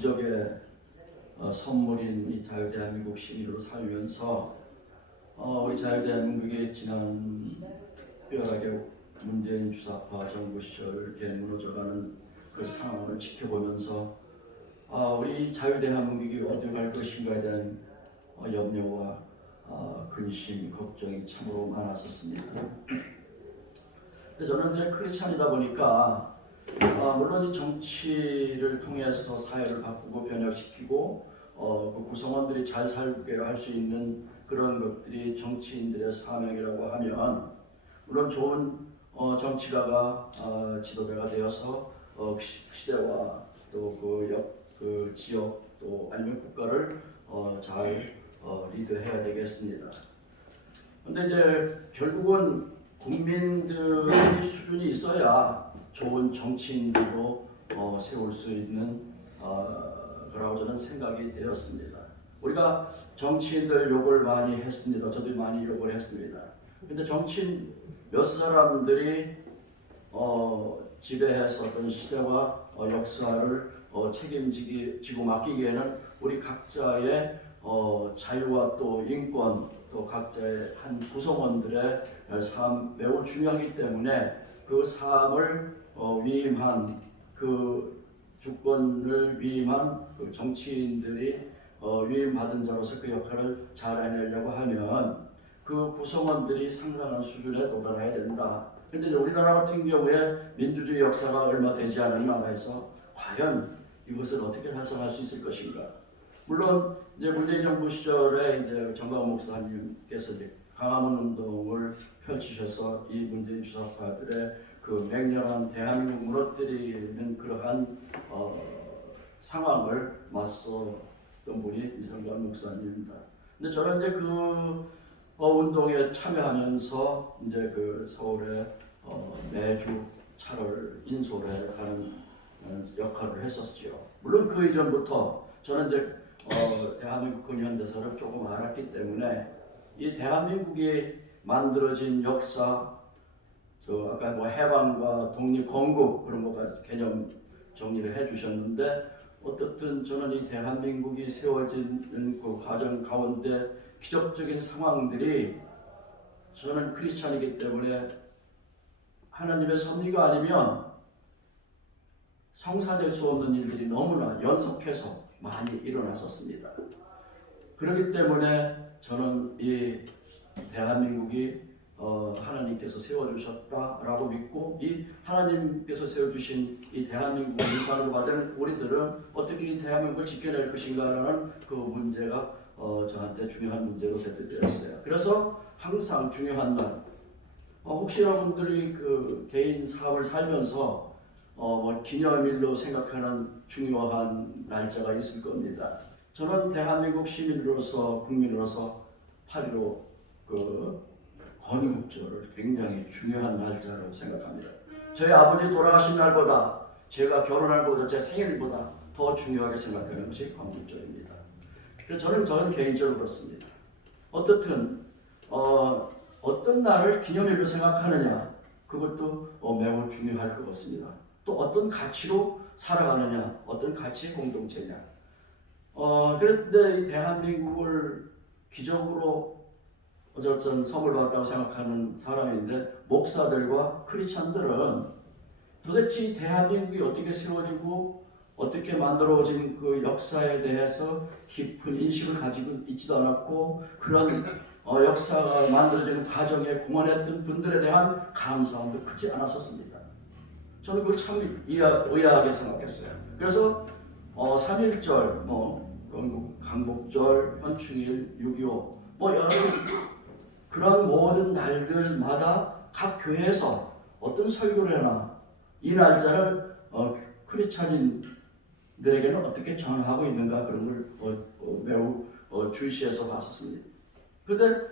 기적의 선물인 이 자유대한민국 시민으로 살면서 우리 자유대한민국이 지난 특별하게 문재인 주사파 정부 시절에 무너져가는 그 상황을 지켜보면서 우리 자유대한민국이 어디 갈 것인가에 대한 염려와 근심, 걱정이 참으로 많았었습니다. 저는 이제 크리스찬이다 보니까 물론 이 정치를 통해서 사회를 바꾸고 변혁시키고 그 구성원들이 잘 살게 할 수 있는 그런 것들이 정치인들의 사명이라고 하면 물론 좋은 정치가가 지도자가 되어서 시대와 또 그 지역 또 아니면 국가를 잘 리드해야 되겠습니다. 근데 이제 결국은 국민들의 수준이 있어야 좋은 정치인으로 세울 수 있는 거라고 저는 생각이 되었습니다. 우리가 정치인들 욕을 많이 했습니다. 저도 많이 욕을 했습니다. 근데 정치인 몇 사람들이 지배해서 어떤 시대와 역사를 책임지고 맡기기에는 우리 각자의 자유와 또 인권 또 각자의 한 구성원들의 삶 매우 중요하기 때문에 그 삶을 위임한 그 주권을 위임한 그 정치인들이 위임받은 자로서 그 역할을 잘 해내려고 하면 그 구성원들이 상당한 수준에 도달해야 된다. 근데 우리나라 같은 경우에 민주주의 역사가 얼마 되지 않은 나라에서 과연 이것을 어떻게 달성할 수 있을 것인가? 물론 이제 문재인 정부 시절에 이제 정광훈 목사님께서 이제 광화문 운동을 펼치셔서 이 문재인 주사파들의 그 맹렬한 대한민국 무너뜨리는 그러한 상황을 맞섰던 분이 정광훈 목사님입니다. 근데 저는 이제 그 운동에 참여하면서 이제 그 서울에 매주 차를 인솔해 가는 역할을 했었지요. 물론 그 이전부터 저는 이제 대한민국 근현대사를 조금 알았기 때문에 이 대한민국이 만들어진 역사, 아까 뭐 해방과 독립, 건국 그런 것까지 개념 정리를 해주셨는데 어떻든 저는 이 대한민국이 세워지는 그 과정 가운데 기적적인 상황들이 저는 크리스찬이기 때문에 하나님의 섭리가 아니면 성사될 수 없는 일들이 너무나 연속해서 많이 일어났었습니다. 그렇기 때문에 저는 이 대한민국이 하나님께서 세워주셨다라고 믿고 이 하나님께서 세워주신 이 대한민국을 일상으로 받은 우리들은 어떻게 이 대한민국을 지켜낼 것인가라는 그 문제가 저한테 중요한 문제로 대두되었어요. 그래서 항상 중요한 날, 혹시 여러분들이 그 개인 사업을 살면서 뭐 기념일로 생각하는 중요한 날짜가 있을 겁니다. 저는 대한민국 시민으로서 국민으로서 8.15 그 건국절을 굉장히 중요한 날짜로 생각합니다. 저희 아버지 돌아가신 날보다 제가 결혼할 것보다 제 생일보다 더 중요하게 생각하는 것이 건국절입니다. 그래서 저는 개인적으로 그렇습니다. 어떻든 어떤 날을 기념일로 생각하느냐 그것도 매우 중요할 것 같습니다. 또 어떤 가치로 살아가느냐, 어떤 가치의 공동체냐. 그런데 이 대한민국을 기적으로 어쨌든 선물 받았다고 생각하는 사람인데 목사들과 크리스찬들은 도대체 이 대한민국이 어떻게 세워지고 어떻게 만들어진 그 역사에 대해서 깊은 인식을 가지고 있지도 않았고 그런 역사가 만들어지는 과정에 공헌했던 분들에 대한 감사함도 크지 않았었습니다. 저는 그걸 참 의아하게 생각했어요. 그래서 3.1절, 강복절, 현충일, 6.25 여러 그런 모든 날들마다 각 교회에서 어떤 설교를 해나 이 날짜를 크리스찬인들에게는 어떻게 전하고 있는가 그런 걸 매우 주시해서 봤었습니다. 그런데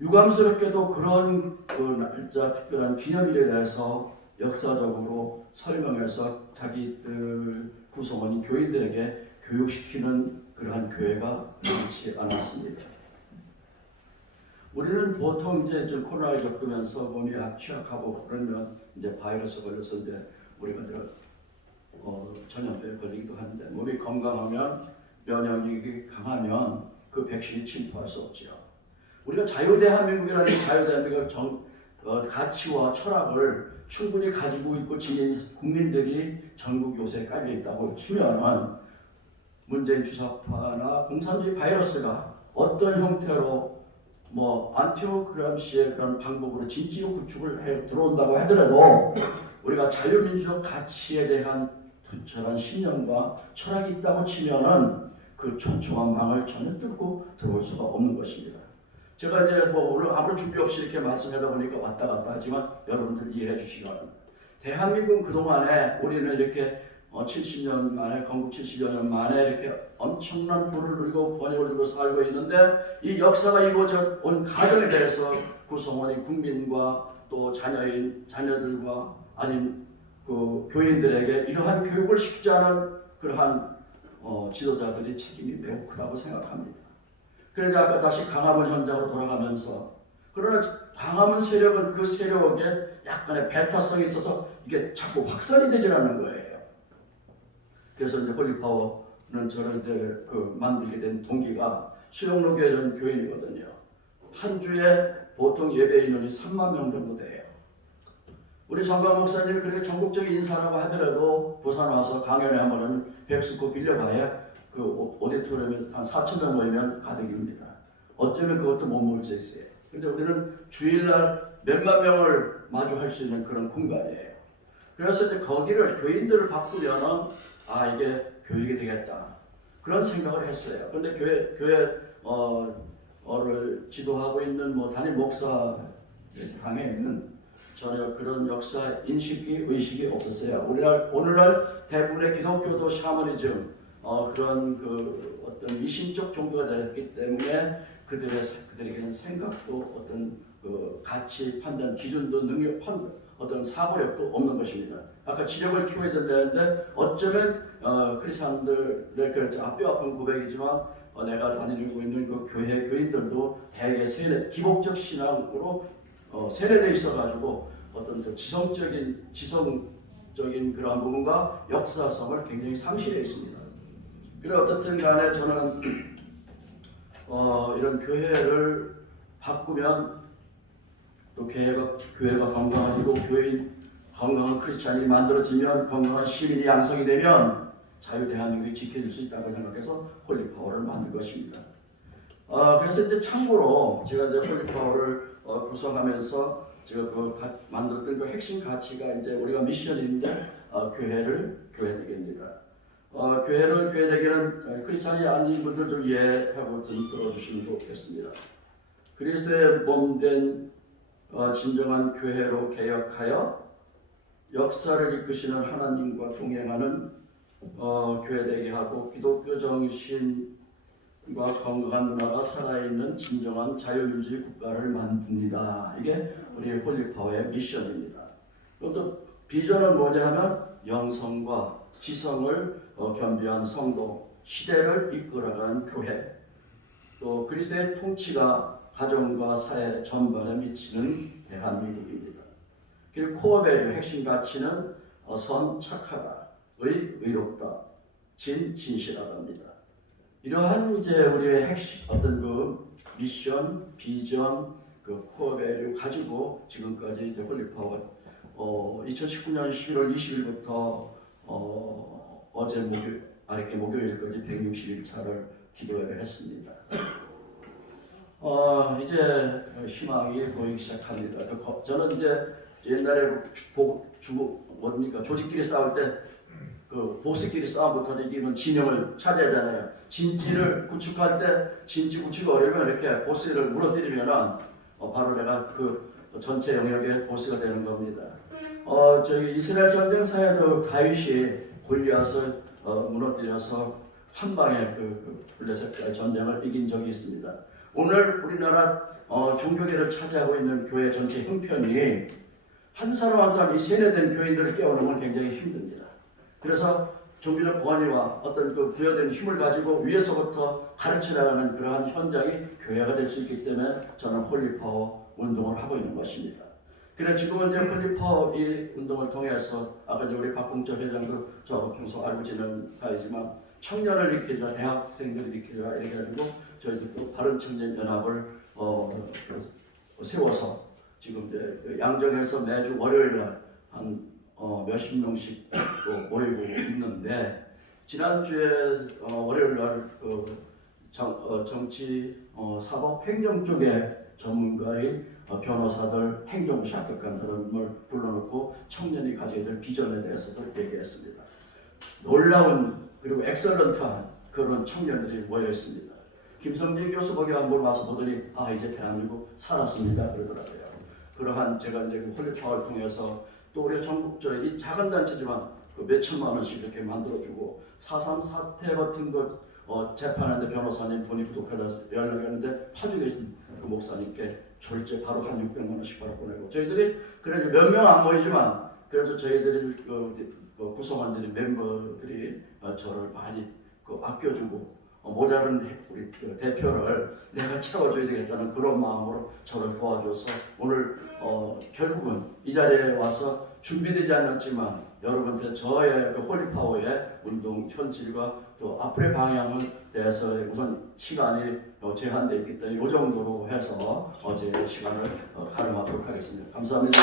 유감스럽게도 그런 그 날짜 특별한 기념일에 대해서 역사적으로 설명해서 자기들 구성원인 교인들에게 교육시키는 그러한 교회가 많지 않았습니다. 우리는 보통 이제 좀 코로나를 겪으면서 몸이 취약하고 그러면 이제 바이러스 걸려서 이제 우리가 전염병에 걸리기도 하는데 몸이 건강하면 면역력이 강하면 그 백신이 침투할 수 없지요. 우리가 자유대한민국이라는 자유대한민국 가치와 철학을 충분히 가지고 있고 지닌 국민들이 전국 요새에 깔려 있다고 치면은 문재인 주사파나 공산주의 바이러스가 어떤 형태로 안티오크람시의 그런 방법으로 진지로 구축을 해 들어온다고 하더라도 우리가 자유민주적 가치에 대한 투철한 신념과 철학이 있다고 치면은 그 촘촘한 망을 전혀 뚫고 들어올 수가 없는 것입니다. 제가 이제 오늘 아무 준비 없이 이렇게 말씀하다 보니까 왔다 갔다 하지만 여러분들 이해해 주시기 바랍니다. 대한민국은 그동안에 우리는 이렇게 70년 만에, 건국 70년 만에 이렇게 엄청난 부를 누리고 번영을 누리고 살고 있는데 이 역사가 이루어져 온 과정에 대해서 구성원이 국민과 또 자녀들과 아닌 그 교인들에게 이러한 교육을 시키지 않은 그러한 지도자들의 책임이 매우 크다고 생각합니다. 그래서 아까 다시 광화문 현장으로 돌아가면서 그러나 광화문 세력은 그 세력에 약간의 배타성이 있어서 이게 자꾸 확산이 되질 않는 거예요. 그래서 이제 홀리파워는 저를 이제 만들게 된 동기가 수영로 교회 전 교인이거든요. 한 주에 보통 예배 인원이 3만 명 정도 돼요. 우리 정강 목사님이 그렇게 전국적인 인사라고 하더라도 부산 와서 강연회 하면은 백수코 빌려봐야 그 오디토리움에 한 4천 명 모이면 가득입니다. 어쩌면 그것도 못 모을 수 있어요. 근데 우리는 주일날 몇만 명을 마주할 수 있는 그런 공간이에요. 그래서 이제 거기를 교인들을 바꾸면은 이게 교육이 되겠다. 그런 생각을 했어요. 그런데 교회를 지도하고 있는 담임 목사 당에는 전혀 그런 역사 의식이 없었어요. 오늘날 대부분의 기독교도 샤머니즘 그런 어떤 미신적 종교가 되었기 때문에 그들에게는 생각도 어떤 가치 판단 기준도 능력 어떤 사고력도 없는 것입니다. 아까 지력을 키워야 된다는데 어쩌면 크리스찬들의 뼈 아픈 고백이지만 내가 다니고 있는 그 교회 교인들도 대개 기복적 신앙으로 세뇌되어 있어가지고 어떤 지성적인 그러한 부분과 역사성을 굉장히 상실해 있습니다. 그래 어떻든 간에 저는 이런 교회를 바꾸면 또 교회가 건강해지고 건강한 크리스찬이 만들어지면 건강한 시민이 양성이 되면 자유대한민국이 지켜질 수 있다고 생각해서 홀리파워를 만든 것입니다. 그래서 이제 참고로 제가 이제 홀리파워를 구성하면서 제가 만들었던 그 핵심 가치가 이제 우리가 미션인데 교회를 교회되게입니다. 교회를 교회되게는 크리스찬이 아닌 분들 좀 이해하고 좀 들어주시면 좋겠습니다. 그리스도의 몸된 진정한 교회로 개혁하여 역사를 이끄시는 하나님과 동행하는 교회되게 하고 기독교 정신과 건강한 문화가 살아있는 진정한 자유민주주의 국가를 만듭니다. 이게 우리 홀리파워의 미션입니다. 또 비전은 뭐냐 하면 영성과 지성을 겸비한 성도, 시대를 이끌어가는 교회, 또 그리스도의 통치가 가정과 사회 전반에 미치는 대한민국입니다. 그리고 코어 밸류 핵심 가치는 선 착하다, 의롭다, 진실하답니다. 이러한 이제 우리의 핵심 어떤 미션, 비전, 코어 밸류 가지고 지금까지 이제 홀리파워 2019년 11월 20일부터 어제 목요일까지 160일차를 기도회를 했습니다. 이제 희망이 보이기 시작합니다. 저는 이제 옛날에 조직끼리 싸울 때 보스끼리 싸움부터 이기면 진영을 차지하잖아요. 진지를 구축할 때 진지 구축이 어려우면 이렇게 보스를 무너뜨리면은 바로 내가 전체 영역의 보스가 되는 겁니다. 저기 이스라엘 전쟁사에도 다윗이 골리앗을 무너뜨려서 한 방에 블레셋과의 전쟁을 이긴 적이 있습니다. 오늘 우리나라 종교계를 차지하고 있는 교회 전체 형편이 한 사람 한 사람 이 세뇌된 교인들을 깨우는 건 굉장히 힘듭니다. 그래서 종교적 권위와 어떤 부여된 힘을 가지고 위에서부터 가르쳐 나가는 그러한 현장이 교회가 될 수 있기 때문에 저는 홀리파워 운동을 하고 있는 것입니다. 그래 지금은 이제 홀리파워 이 운동을 통해서 아까 이제 우리 박봉철 회장도 저 평소 알고 지내는 사이지만 청년을 일으키자, 대학생들을 일으키자 이렇게 해가지고 저희도 또 바른 청년 연합을 세워서 지금 이제 양정에서 매주 월요일 날한 몇십 명씩 또 모이고 있는데 지난주에 월요일 날 정치 사법 행정 쪽에 전문가인 변호사들 행정고시 합격한 사람을 불러놓고 청년이 가져야 될 비전에 대해서도 얘기했습니다. 놀라운 그리고 엑설런트한 그런 청년들이 모여 있습니다. 김성진 교수 거기 한번 와서 보더니 아 이제 대한민국 살았습니다 그러더라고요. 그러한 제가 이제 홀리파워를 통해서 또 우리 전국 이 작은 단체지만 그 몇천만 원씩 이렇게 만들어주고 4.3 사태 같은 것 재판하는데 변호사님 돈이 부족하다 연락했는데 파주 계신 그 목사님께 졸제 바로 한 600만 원씩 바로 보내고 저희들이 그래도 몇 명 안 모이지만 그래도 저희들이 구성원들이 멤버들이 저를 많이 아껴주고 모자른 우리 대표를 내가 채워줘야 되겠다는 그런 마음으로 저를 도와줘서 오늘 결국은 이 자리에 와서 준비되지 않았지만 여러분한테 저의 홀리파워의 운동 현실과 또 앞으로의 방향을 대해서 우선 시간이 제한되어 있기 때문에 이 정도로 해서 어제 시간을 가름하도록 하겠습니다. 감사합니다.